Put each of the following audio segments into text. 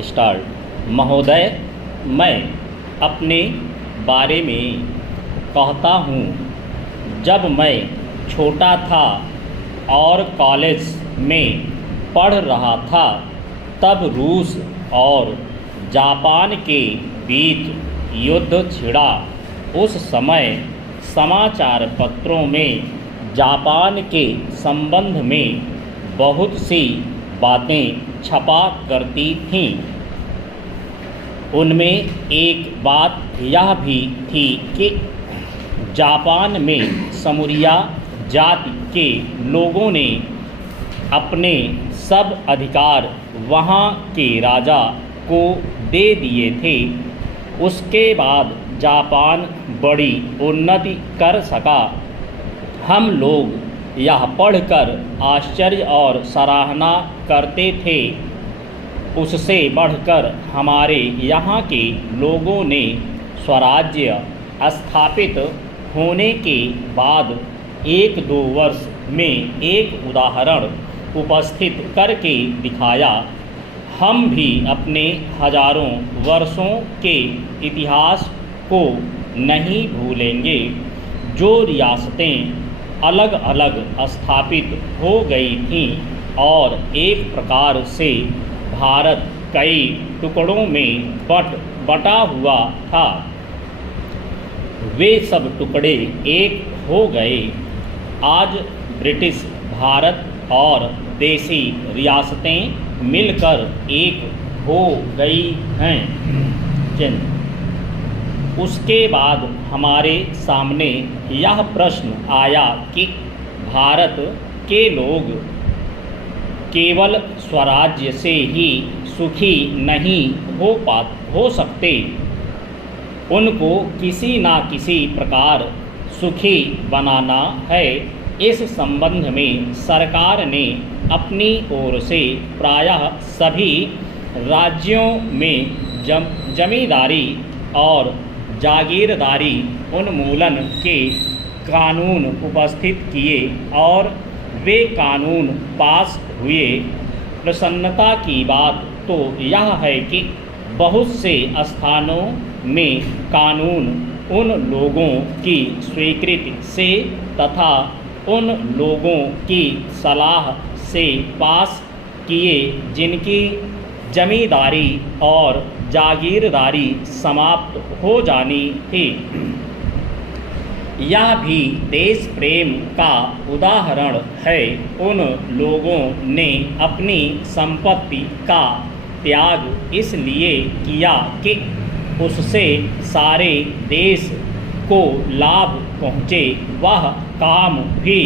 Start. महोदय, मैं अपने बारे में कहता हूँ। जब मैं छोटा था और कॉलेज में पढ़ रहा था, तब रूस और जापान के बीच युद्ध छिड़ा। उस समय समाचार पत्रों में जापान के संबंध में बहुत सी बातें छपा करती थीं। उनमें एक बात यह भी थी कि जापान में समूरिया जाति के लोगों ने अपने सब अधिकार वहाँ के राजा को दे दिए थे। उसके बाद जापान बड़ी उन्नति कर सका। हम लोग यह पढ़कर आश्चर्य और सराहना करते थे। उससे बढ़कर हमारे यहाँ के लोगों ने स्वराज्य स्थापित होने के बाद 1-2 वर्ष में एक उदाहरण उपस्थित करके दिखाया। हम भी अपने हजारों वर्षों के इतिहास को नहीं भूलेंगे। जो रियासतें अलग अलग स्थापित हो गई थीं और एक प्रकार से भारत कई टुकड़ों में बटा हुआ था, वे सब टुकड़े एक हो गए। आज ब्रिटिश भारत और देसी रियासतें मिलकर एक हो गई हैं। उसके बाद हमारे सामने यह प्रश्न आया कि भारत के लोग केवल स्वराज्य से ही सुखी नहीं हो सकते, उनको किसी न किसी प्रकार सुखी बनाना है। इस संबंध में सरकार ने अपनी ओर से प्रायः सभी राज्यों में जमींदारी और जागीरदारी उन्मूलन के कानून उपस्थित किए और वे कानून पास हुए। प्रसन्नता की बात तो यह है कि बहुत से स्थानों में कानून उन लोगों की स्वीकृति से तथा उन लोगों की सलाह से पास किए जिनकी जमींदारी और जागीरदारी समाप्त हो जानी थी। यह भी देश प्रेम का उदाहरण है। उन लोगों ने अपनी संपत्ति का त्याग इसलिए किया कि उससे सारे देश को लाभ पहुँचे। वह काम भी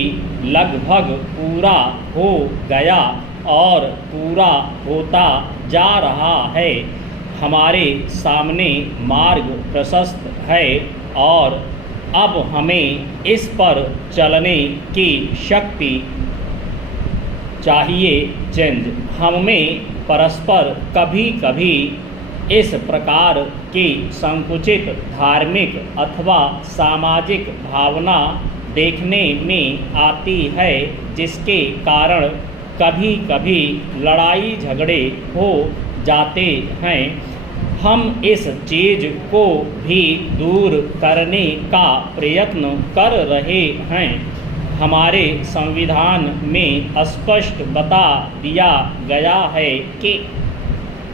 लगभग पूरा हो गया और पूरा होता जा रहा है। हमारे सामने मार्ग प्रशस्त है और अब हमें इस पर चलने की शक्ति चाहिए। हमें परस्पर कभी कभी इस प्रकार की संकुचित धार्मिक अथवा सामाजिक भावना देखने में आती है, जिसके कारण कभी कभी लड़ाई झगड़े हो जाते हैं। हम इस चीज़ को भी दूर करने का प्रयत्न कर रहे हैं। हमारे संविधान में स्पष्ट बता दिया गया है कि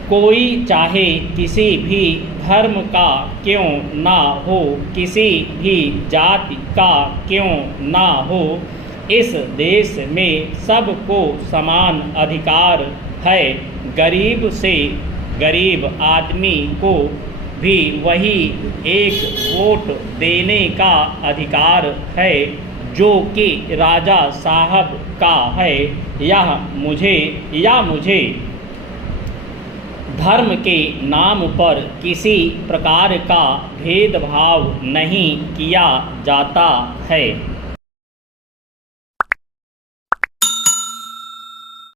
कोई चाहे किसी भी धर्म का क्यों ना हो, किसी भी जाति का क्यों ना हो, इस देश में सबको समान अधिकार है। गरीब से गरीब आदमी को भी वही एक वोट देने का अधिकार है जो कि राजा साहब का है। यह मुझे धर्म के नाम पर किसी प्रकार का भेदभाव नहीं किया जाता है।